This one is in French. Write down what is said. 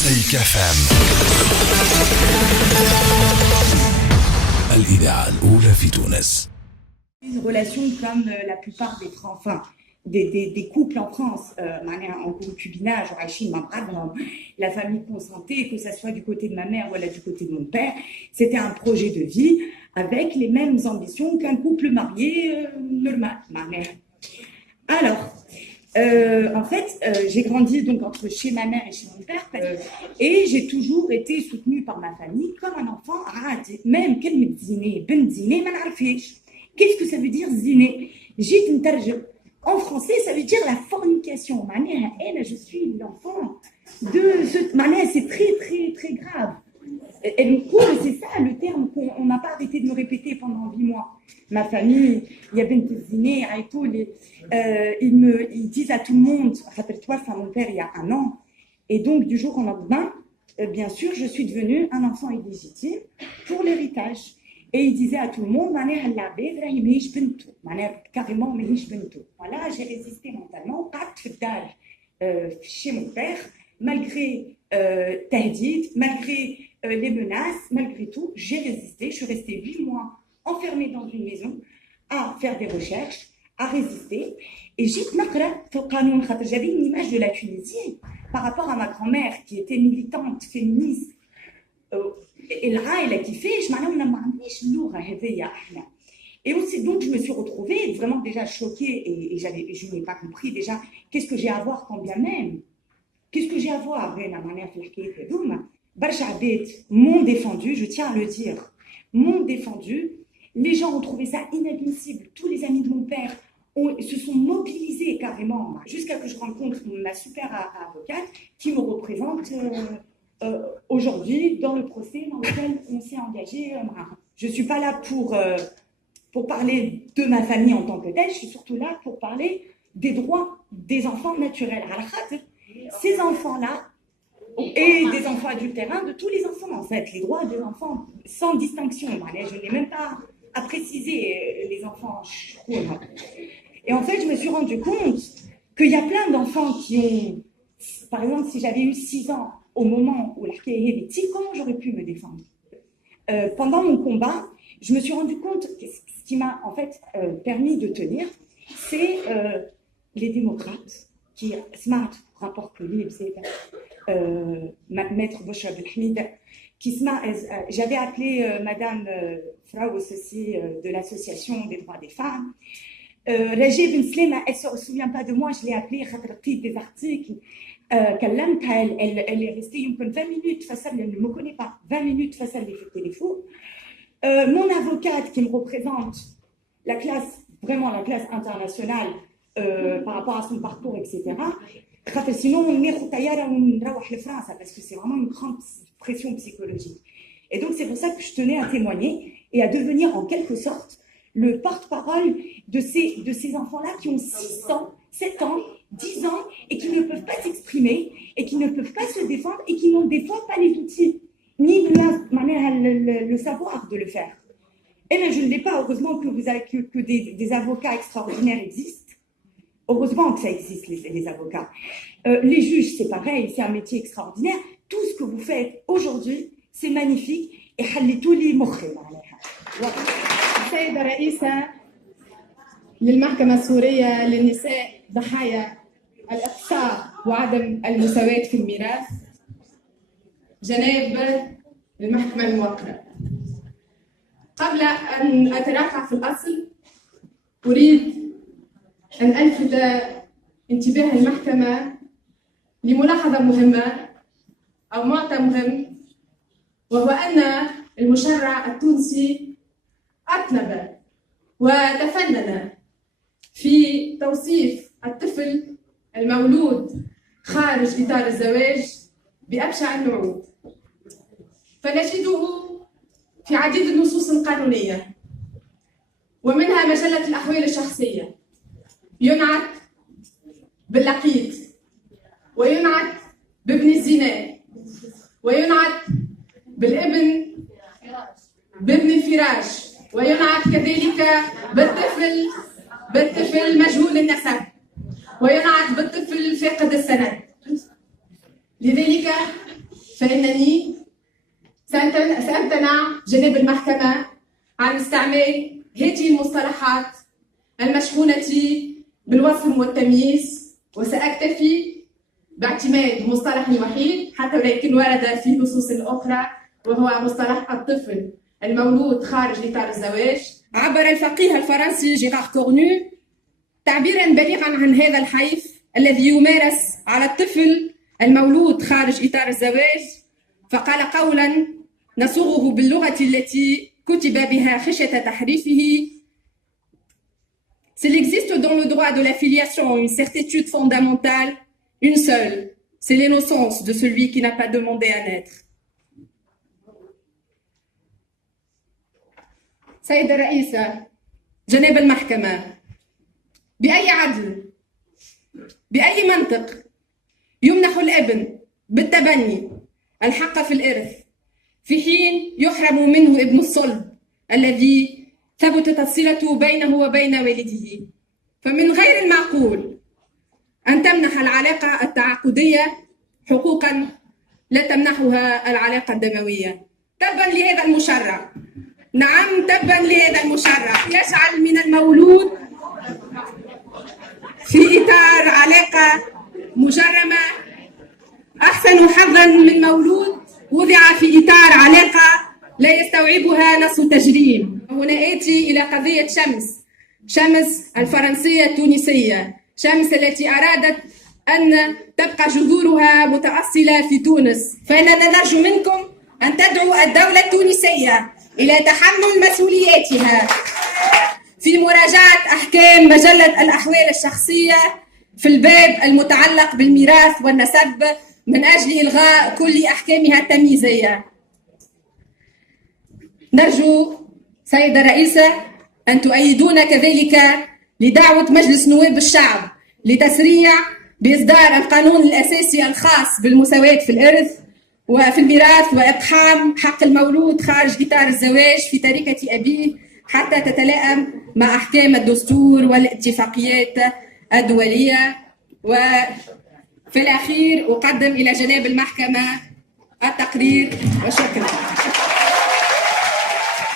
مزيكا فام الإذاعة الأولى في تونس. Une relation comme la plupart des enfin des couples en France, en concubinage, la famille consentée, que ce soit du côté de ma mère ou du côté de mon père, c'était un projet de vie avec les mêmes ambitions qu'un couple marié normal. Alors, en fait, j'ai grandi donc entre chez ma mère et chez mon père, et j'ai toujours été soutenue par ma famille comme un enfant. Même qu'est-ce que ça veut dire ziner? En français, ça veut dire la fornication. Je suis l'enfant de ce. C'est très, très, très grave. Et du coup, c'est ça le terme qu'on n'a pas arrêté de me répéter pendant 8 mois. Ma famille, il y a ben ziner et tout. Ils disent à tout le monde, rappelle-toi, ça mon père il y a 1 an. Et donc, du jour au lendemain, bien sûr, je suis devenue un enfant illégitime pour l'héritage. Et il disait à tout le monde, carrément, voilà, j'ai résisté mentalement, chez mon père, malgré tahdid, malgré les menaces, malgré tout, j'ai résisté. Je suis restée 8 mois enfermée dans une maison à faire des recherches, à résister. Et j'avais une image de la Tunisie par rapport à ma grand-mère qui était militante, féministe. Et aussi donc je me suis retrouvée vraiment déjà choquée et je n'ai pas compris déjà qu'est-ce que j'ai à voir quand bien même qu'est-ce que j'ai à voir m'ont défendu, je tiens à le dire, m'ont défendu. Les gens ont trouvé ça inadmissible. Tous les amis de mon père se sont mobilisés carrément jusqu'à que je rencontre ma super avocate qui me représente aujourd'hui dans le procès dans lequel on s'est engagé. Je ne suis pas là pour parler de ma famille en tant que telle, je suis surtout là pour parler des droits des enfants naturels. Ces enfants-là, et des enfants adultérins, de tous les enfants en fait, les droits des enfants sans distinction. Je n'ai même pas à préciser les enfants. Et en fait, je me suis rendu compte qu'il y a plein d'enfants qui ont, par exemple, si j'avais eu 6 ans au moment où comment j'aurais pu me défendre? Pendant mon combat, je me suis rendu compte que ce qui m'a en fait permis de tenir, c'est les démocrates qui, smart, rapport que lui, maître Bouchra Belhamid, j'avais appelé Madame Frau aussi de l'association des droits des femmes. Rajib Ben Slema, elle ne se souvient pas de moi, je l'ai appelée, des articles. Elle est restée 20 minutes face à elle, elle ne me connaît pas, 20 minutes face à les téléphone. Mon avocate qui me représente, la classe internationale par rapport à son parcours, etc. Sinon, on est France parce que c'est vraiment une grande pression psychologique. Et donc, c'est pour ça que je tenais à témoigner et à devenir en quelque sorte le porte-parole de ces enfants-là qui ont 6 ans, 7 ans, 10 ans et qui ne peuvent pas s'exprimer et qui ne peuvent pas se défendre et qui n'ont des fois pas les outils ni le savoir de le faire. Et bien, je ne l'ai pas. Heureusement que des avocats extraordinaires existent. Heureusement que ça existe, les avocats. Les juges, c'est pareil, c'est un métier extraordinaire. Tout ce que vous faites aujourd'hui, c'est magnifique. Et حليتولي مخي معناها. السيدة رئيسة للمحكمة السورية للنساء ضحايا الإقصاء وعدم المساواة في الميراث، جناب المحكمة الموقرة. قبل أن أتراجع في الأصل أريد أن ألفت انتباه المحكمة لملاحظة مهمة أو معطى مهم، وهو أن المشرع التونسي أطلب وتفنن في توصيف الطفل المولود خارج إطار الزواج بأبشع النعوت، فنجده في عديد النصوص القانونية ومنها مجلة الأحوال الشخصية ينعت باللقيط وينعت بابن الزنا وينعت بابن الفراش وينعت كذلك بالطفل مجهول النسب وينعت بالطفل فاقد السند. لذلك فإنني سأمتنع جناب المحكمة عن استعمال هذه المصطلحات المشحونة بالوصم والتمييز، وسأكتفي باعتماد مصطلح وحيد حتى ولكن ورد في نصوص أخرى، وهو مصطلح الطفل المولود خارج إطار الزواج. عبر الفقيه الفرنسي جيرار كورنو تعبيرا بليغا عن هذا الحيف الذي يمارس على الطفل المولود خارج إطار الزواج، فقال قولا نصوغه باللغة التي كتب بها خشية تحريفه: S'il existe dans le droit de la filiation une certitude fondamentale, une seule, c'est l'innocence de celui qui n'a pas demandé à naître. سيدة الرئيسة، جناب المحكمة، بأي عدل، بأي منطق يمنح الابن بالتبني الحق في الإرث في حين يحرم منه ابن الصلب الذي ثبتت الصلة بينه وبين والده؟ فمن غير المعقول أن تمنح العلاقة التعاقدية حقوقا لا تمنحها العلاقة الدموية. تبا لهذا المشرع، نعم تبا لهذا المشرع يجعل من المولود في إطار علاقة مجرمة أحسن حظا من مولود وضع في إطار علاقة لا يستوعبها نص تجريم. هنا آتي إلى قضية شمس الفرنسية التونسية، شمس التي أرادت أن تبقى جذورها متأصلة في تونس. فإننا نرجو منكم أن تدعوا الدولة التونسية إلى تحمل مسؤولياتها في مراجعة أحكام مجلة الأحوال الشخصية في الباب المتعلق بالميراث والنسب من أجل إلغاء كل أحكامها التمييزية. نرجو سيدة الرئيسة أن تؤيدون كذلك لدعوة مجلس نواب الشعب لتسريع بإصدار القانون الأساسي الخاص بالمساواة في الإرث وفي الميراث وإقحام حق المولود خارج إطار الزواج في تركة أبيه حتى تتلائم مع أحكام الدستور والاتفاقيات الدولية. وفي الأخير أقدم إلى جناب المحكمة التقرير وشكرا.